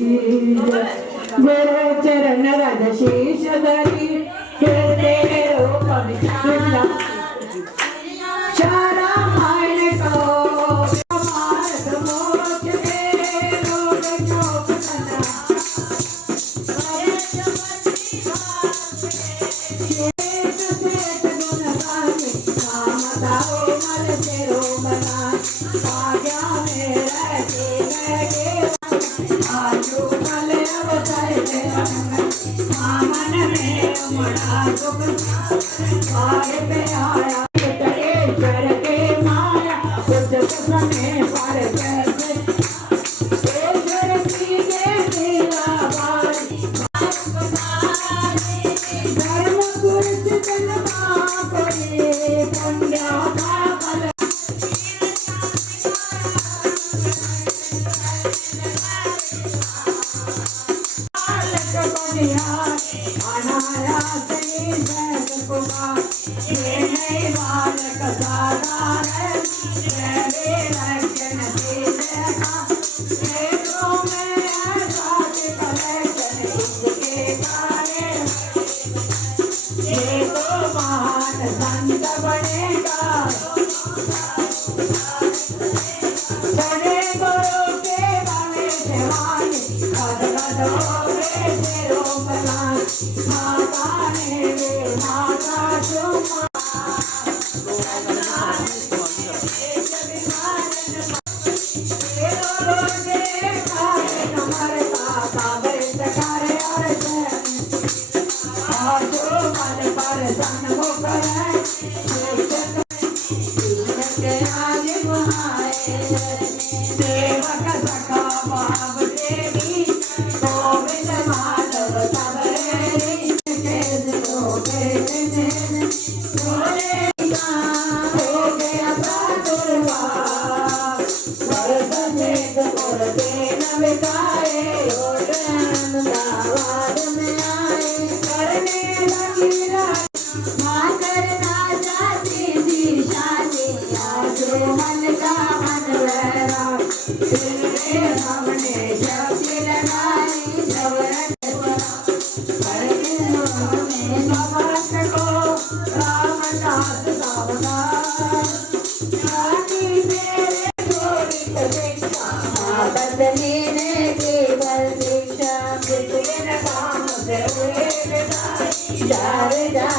गुरु चरण रज शीश धरी हृदय रूप विचारा शारा मायन को मार्ग मोक्ष दे रोग चौक सना गुण गाने नाम दाओ मल तेरो बना आज्ञा में रहते लगे आजू मल अवतार तेरा मन में उमड़ा दुख आगे पे आया ईश्वर के माया कुछ समय पर कैसे ईश्वर की के सेवा बारी धर्म पुरुष जन्मा पड़े पुण्य का फल जा